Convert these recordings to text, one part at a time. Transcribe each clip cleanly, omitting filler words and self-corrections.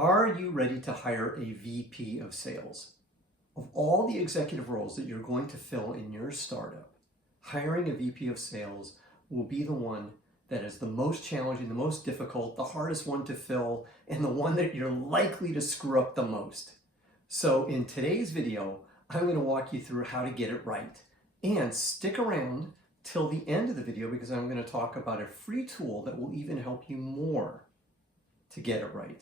Are you ready to hire a VP of sales? Of all the executive roles that you're going to fill in your startup, hiring a VP of sales will be the one that is the most challenging, the most difficult, the hardest one to fill, and the one that you're likely to screw up the most. So in today's video, I'm going to walk you through how to get it right. And stick around till the end of the video because I'm going to talk about a free tool that will even help you more to get it right.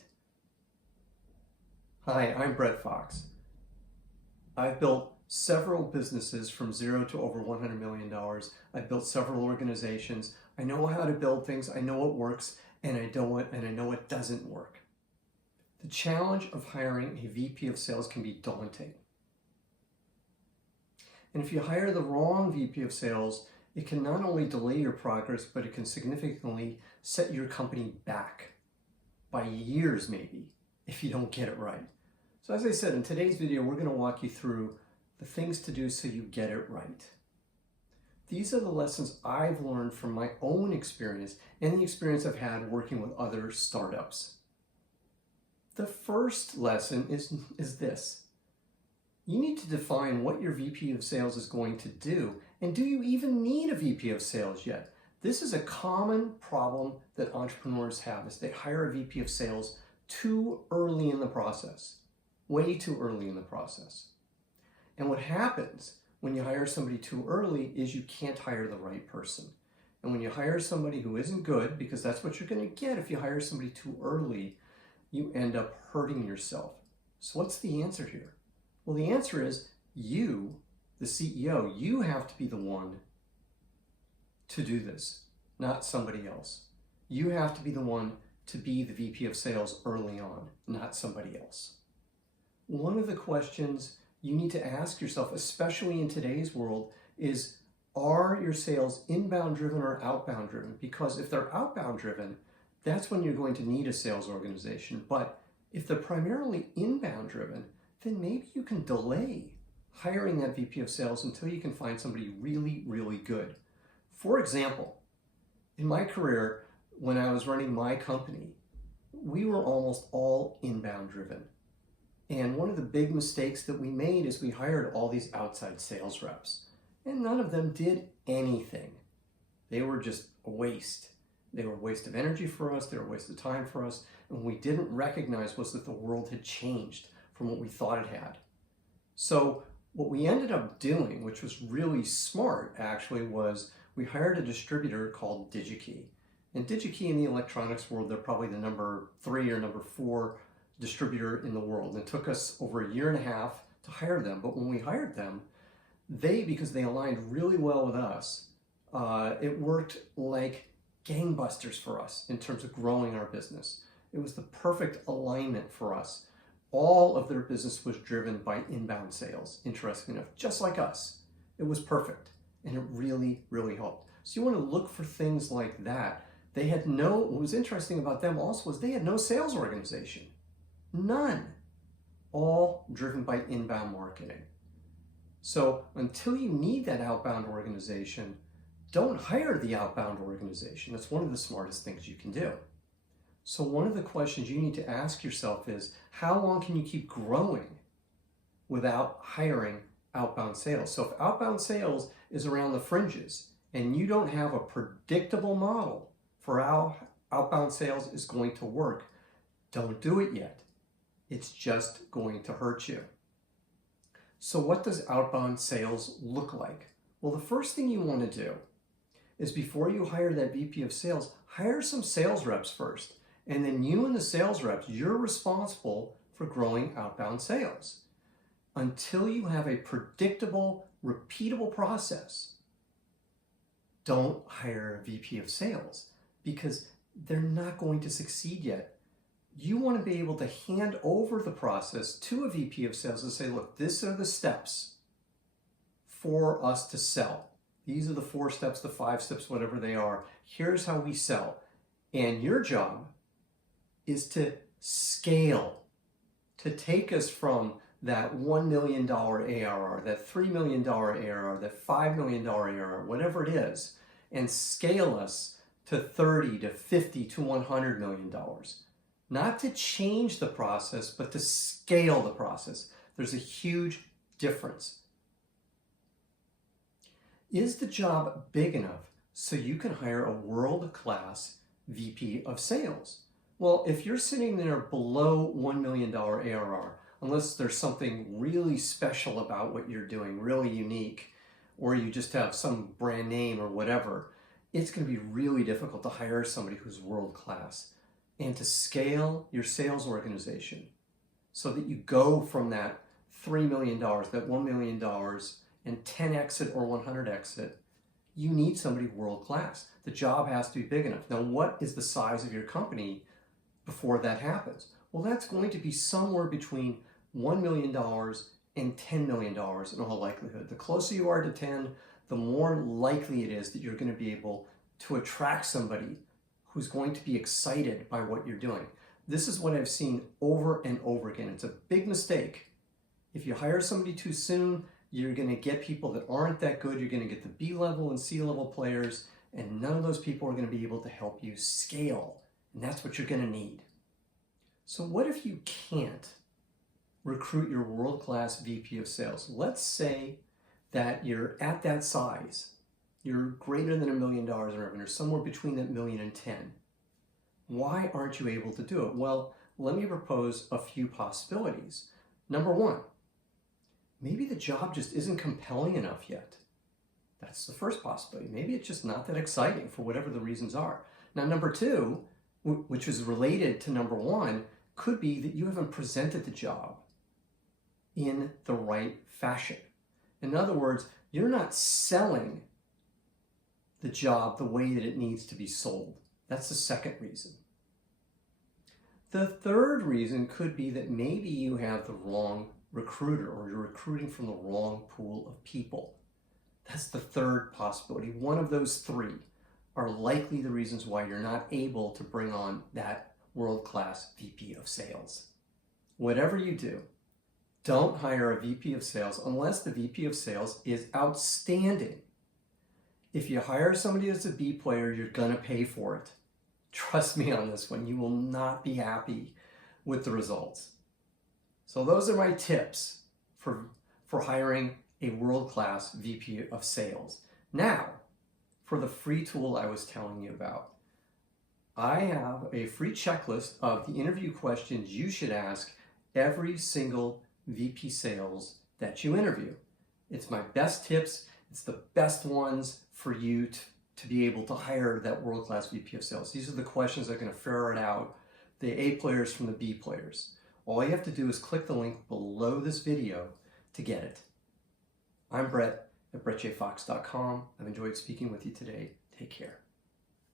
Hi, I'm Brett Fox. I've built several businesses from zero to over $100 million. I've built several organizations. I know how to build things. I know what works and I know what doesn't work. The challenge of hiring a VP of sales can be daunting. And if you hire the wrong VP of sales, it can not only delay your progress, but it can significantly set your company back by years maybe if you don't get it right. So as I said, in today's video, we're going to walk you through the things to do so you get it right. These are the lessons I've learned from my own experience and the experience I've had working with other startups. The first lesson is this. You need to define what your VP of sales is going to do, and do you even need a VP of sales yet? This is a common problem that entrepreneurs have, is they hire a VP of sales too early in the process. Way too early in the process. And what happens when you hire somebody too early is you can't hire the right person. And when you hire somebody who isn't good, because that's what you're going to get if you hire somebody too early, you end up hurting yourself. So what's the answer here? Well, the answer is you, the CEO, you have to be the one to do this, not somebody else. You have to be the one to be the VP of sales early on, not somebody else. One of the questions you need to ask yourself, especially in today's world, is are your sales inbound driven or outbound driven? Because if they're outbound driven, that's when you're going to need a sales organization. But if they're primarily inbound driven, then maybe you can delay hiring that VP of sales until you can find somebody really, really good. For example, in my career, when I was running my company, we were almost all inbound driven. And one of the big mistakes that we made is we hired all these outside sales reps, and none of them did anything. They were just a waste. They were a waste of energy for us. They were a waste of time for us. And what we didn't recognize was that the world had changed from what we thought it had. So what we ended up doing, which was really smart actually, was we hired a distributor called DigiKey. And DigiKey in the electronics world, they're probably the number 3 or number 4 distributor in the world. And it took us over a year and a half to hire them. But when we hired them, because they aligned really well with us, it worked like gangbusters for us in terms of growing our business. It was the perfect alignment for us. All of their business was driven by inbound sales, interesting enough, just like us. It was perfect, and it really, really helped. So you want to look for things like that. What was interesting about them also was they had no sales organization. None. All driven by inbound marketing. So until you need that outbound organization, don't hire the outbound organization. That's one of the smartest things you can do. So one of the questions you need to ask yourself is, how long can you keep growing without hiring outbound sales? So if outbound sales is around the fringes and you don't have a predictable model for how outbound sales is going to work, don't do it yet. It's just going to hurt you. So what does outbound sales look like? Well, the first thing you want to do is, before you hire that VP of sales, hire some sales reps first. And then you and the sales reps, you're responsible for growing outbound sales. Until you have a predictable, repeatable process, don't hire a VP of sales because they're not going to succeed yet. You want to be able to hand over the process to a VP of sales and say, look, these are the steps for us to sell. These are the 4 steps, the 5 steps, whatever they are. Here's how we sell. And your job is to scale, to take us from that $1 million ARR, that $3 million ARR, that $5 million ARR, whatever it is, and scale us to $30 to $50 to $100 million. Not to change the process, but to scale the process. There's a huge difference. Is the job big enough so you can hire a world-class VP of sales? Well, if you're sitting there below $1 million ARR, unless there's something really special about what you're doing, really unique, or you just have some brand name or whatever, it's going to be really difficult to hire somebody who's world-class and to scale your sales organization so that you go from that $3 million, that $1 million, and 10 exit or 100 exit. You need somebody world-class. The job has to be big enough. Now, what is the size of your company before that happens? Well, that's going to be somewhere between $1 million and $10 million in all likelihood. The closer you are to 10, the more likely it is that you're going to be able to attract somebody who's going to be excited by what you're doing. This is what I've seen over and over again. It's a big mistake. If you hire somebody too soon, you're going to get people that aren't that good. You're going to get the B-level and C-level players, and none of those people are going to be able to help you scale. And that's what you're going to need. So what if you can't recruit your world-class VP of sales? Let's say that you're at that size. You're greater than $1 million in revenue, somewhere between that million and 10. Why aren't you able to do it? Well, let me propose a few possibilities. Number one, maybe the job just isn't compelling enough yet. That's the first possibility. Maybe it's just not that exciting for whatever the reasons are. Now, number two, which is related to number one, could be that you haven't presented the job in the right fashion. In other words, you're not selling the job the way that it needs to be sold. That's the second reason. The third reason could be that maybe you have the wrong recruiter or you're recruiting from the wrong pool of people. That's the third possibility. One of those three are likely the reasons why you're not able to bring on that world-class VP of sales. Whatever you do, don't hire a VP of sales unless the VP of sales is outstanding. If you hire somebody as a B player, you're going to pay for it. Trust me on this one. You will not be happy with the results. So those are my tips for hiring a world-class VP of sales. Now, for the free tool I was telling you about, I have a free checklist of the interview questions you should ask every single VP sales that you interview. It's my best tips. It's the best ones for you to be able to hire that world-class VP of sales. These are the questions that are going to ferret out the A players from the B players. All you have to do is click the link below this video to get it. I'm Brett at brettjfox.com. I've enjoyed speaking with you today. Take care.